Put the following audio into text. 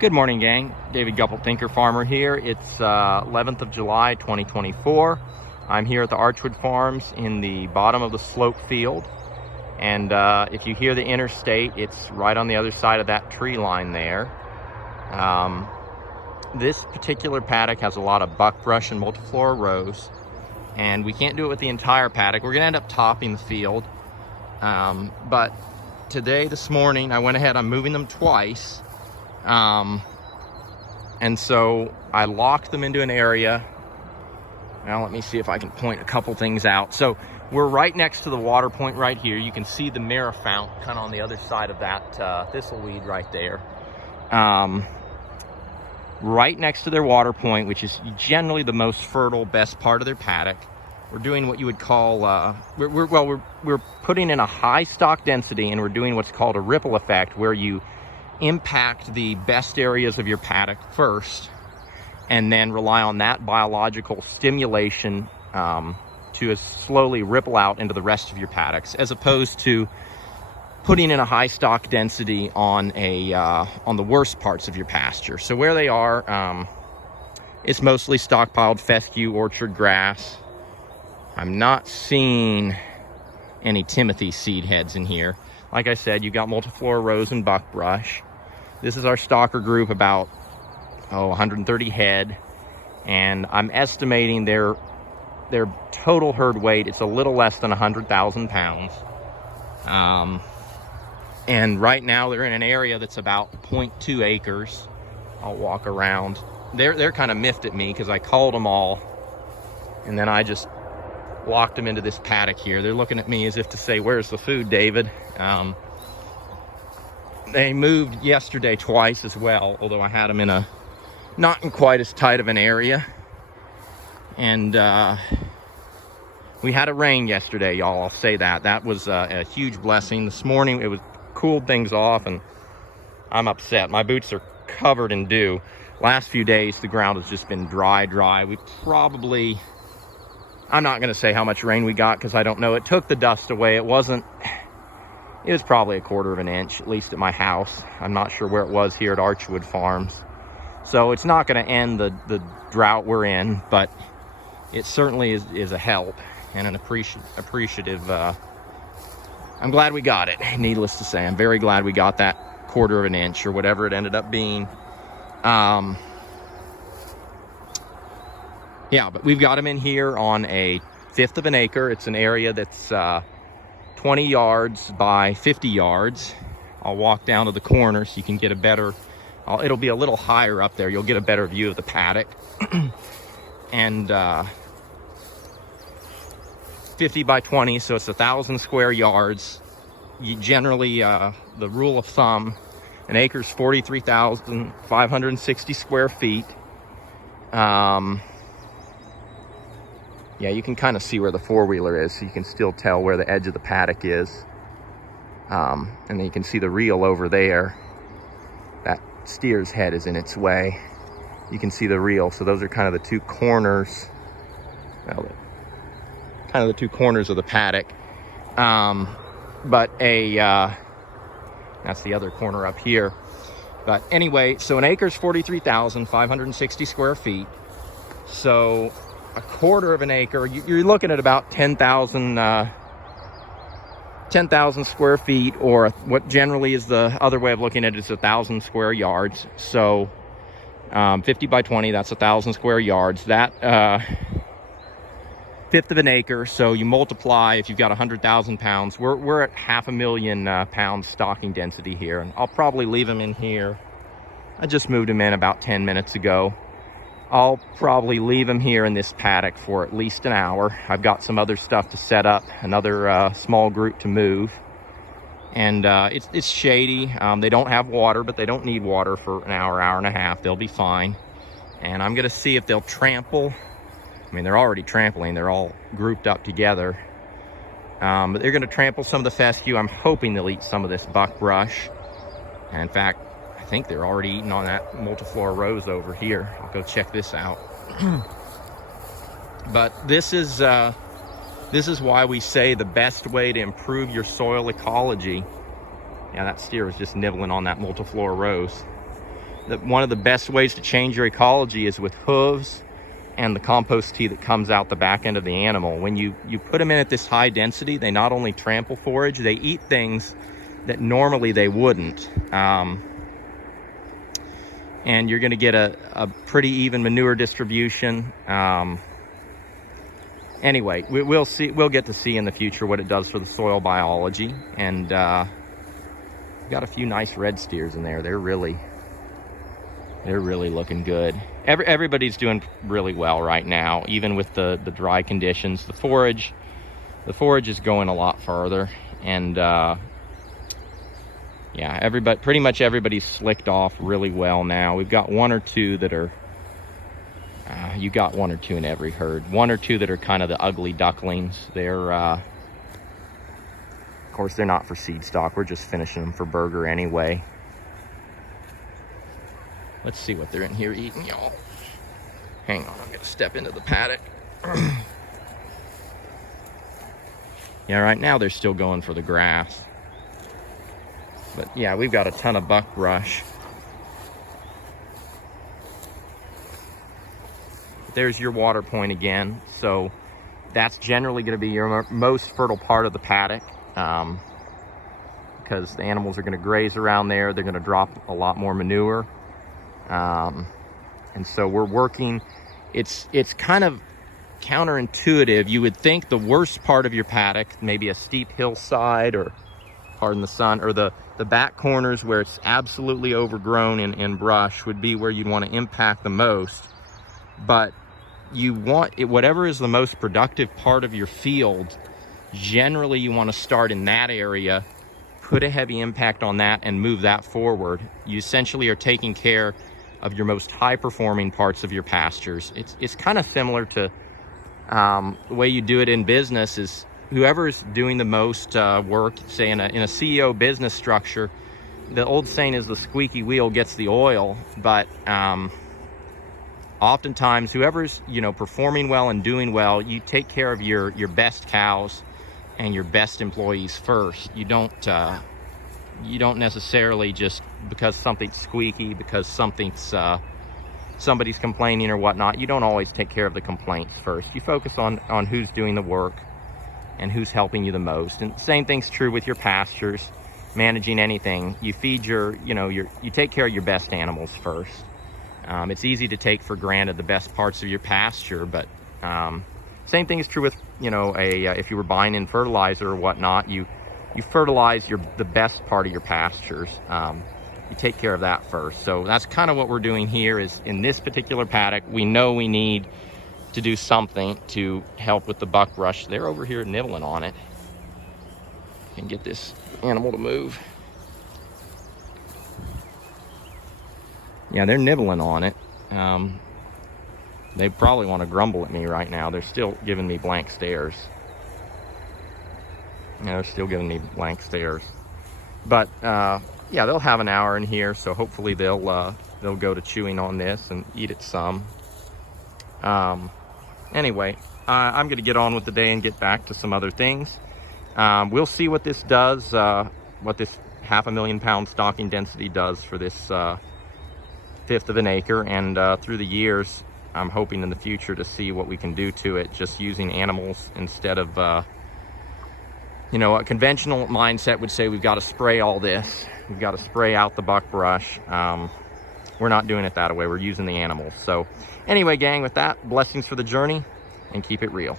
Good morning, gang. David Gupple, Thinker Farmer here. It's 11th of July, 2024. I'm here at the Archwood Farms in the bottom of the slope field. And if you hear the interstate, it's right on the other side of that tree line there. This particular paddock has a lot of buckbrush and multiflora rose. And we can't do it with the entire paddock. We're gonna end up topping the field. But today, this morning, I went ahead, I'm moving them twice. And so I locked them into an area. Now let me see if I can point a couple things out. So we're right next to the water point right here. You can see the mirror fount kind of on the other side of that thistleweed right there. Right next to their water point, which is generally the most fertile, best part of their paddock. We're doing what you would call, we're putting in a high stock density, and we're doing what's called a ripple effect, where you impact the best areas of your paddock first and then rely on that biological stimulation to slowly ripple out into the rest of your paddocks, as opposed to putting in a high stock density on the worst parts of your pasture. So where they are, it's mostly stockpiled fescue orchard grass. I'm not seeing any Timothy seed heads in here. Like I said, you've got multiflora rose and buckbrush. This is our stalker group, about 130 head, and I'm estimating their total herd weight, it's a little less than 100,000 pounds. And right now they're in an area that's about 0.2 acres. I'll walk around. They're kind of miffed at me because I called them all, and then I just locked them into this paddock here. They're looking at me as if to say, "Where's the food, David?" They moved yesterday twice as well, although I had them in not in quite as tight of an area. And we had a rain yesterday, y'all. I'll say that. That was a huge blessing. This morning, it was cooled things off, and I'm upset. My boots are covered in dew. Last few days, the ground has just been dry. We probably, I'm not going to say how much rain we got because I don't know. It took the dust away. It was probably a quarter of an inch, at least at my house. I'm not sure where it was here at Archwood Farms. So it's not going to end the drought we're in, but it certainly is a help and an appreciative. I'm glad we got it, needless to say. I'm very glad we got that quarter of an inch or whatever it ended up being. Yeah, but we've got them in here on a 1/5 of an acre. It's an area that's 20 yards by 50 yards. I'll walk down to the corner so you can get a better, it'll be a little higher up there. You'll get a better view of the paddock. And 50 by 20, so it's 1,000 square yards. You generally, the rule of thumb, an acre is 43,560 square feet. Yeah, you can kind of see where the four-wheeler is, so you can still tell where the edge of the paddock is. And then you can see the reel over there. That steer's head is in its way. You can see the reel, so those are kind of the two corners. Well, kind of the two corners of the paddock. But that's the other corner up here. But anyway, so an acre is 43,560 square feet. So a quarter of an acre, you're looking at about 10,000 square feet, or what generally is the other way of looking at it is 1,000 square yards. So 50 by 20, that's 1,000 square yards. That 1/5 of an acre, so you multiply, if you've got 100,000 pounds, we're at 500,000 pounds stocking density here. And I'll probably leave them in here. I just moved them in about 10 minutes ago. I'll probably leave them here in this paddock for at least an hour. I've got some other stuff to set up, another small group to move. And it's shady. They don't have water, but they don't need water for an hour and a half. They'll be fine. And I'm gonna see if they'll trample. I mean, they're already trampling. They're all grouped up together. But they're gonna trample some of the fescue. I'm hoping they'll eat some of this buckbrush. And in fact, I think they're already eating on that multiflora rose over here. I'll go check this out. But this is why we say the best way to improve your soil ecology. Yeah, that steer was just nibbling on that multiflora rose. one of the best ways to change your ecology is with hooves and the compost tea that comes out the back end of the animal. When you put them in at this high density, they not only trample forage, they eat things that normally they wouldn't. And you're gonna get a pretty even manure distribution. Anyway, we'll see. We'll get to see in the future what it does for the soil biology. And got a few nice red steers in there. They're really looking good. Everybody's doing really well right now, even with the dry conditions. The forage is going a lot farther, and yeah, pretty much everybody's slicked off really well now. We've got one or two that are. You got one or two in every herd. One or two that are kind of the ugly ducklings. They're, of course, they're not for seed stock. We're just finishing them for burger anyway. Let's see what they're in here eating, y'all. Hang on, I'm gonna step into the paddock. Yeah, right now they're still going for the grass. But yeah, we've got a ton of buckbrush. There's your water point again. So that's generally going to be your most fertile part of the paddock, because the animals are going to graze around there. They're going to drop a lot more manure. And so we're working, it's kind of counterintuitive. You would think the worst part of your paddock, maybe a steep hillside, or pardon the sun, or the back corners where it's absolutely overgrown in brush, would be where you'd want to impact the most. But you want it, whatever is the most productive part of your field, generally you want to start in that area, put a heavy impact on that, and move that forward. You essentially are taking care of your most high performing parts of your pastures. It's kind of similar to the way you do it in business. Is whoever's doing the most work, say in a CEO business structure, the old saying is the squeaky wheel gets the oil. But oftentimes whoever's performing well and doing well, you take care of your best cows and your best employees first. You don't necessarily, just because something's squeaky, because somebody's complaining or whatnot, you don't always take care of the complaints first. You focus on who's doing the work and who's helping you the most. And same thing's true with your pastures, managing anything. You feed you take care of your best animals first. It's easy to take for granted the best parts of your pasture, but same thing is true with if you were buying in fertilizer or whatnot. You fertilize the best part of your pastures. You take care of that first. So that's kind of what we're doing here. Is in this particular paddock, we know we need to do something to help with the buckbrush. They're over here nibbling on it. And get this animal to move. Yeah, they're nibbling on it. They probably want to grumble at me right now. They're still giving me blank stares. Yeah, they're still giving me blank stares. But yeah, they'll have an hour in here, so hopefully they'll go to chewing on this and eat it some. Anyway, I'm going to get on with the day and get back to some other things. We'll see what this does, what this 500,000 pound stocking density does for this fifth of an acre, and through the years I'm hoping in the future to see what we can do to it, just using animals instead of a conventional mindset would say we've got to spray all this, we've got to spray out the buckbrush. We're not doing it that way. We're using the animals. So anyway, gang, with that, blessings for the journey, and keep it real.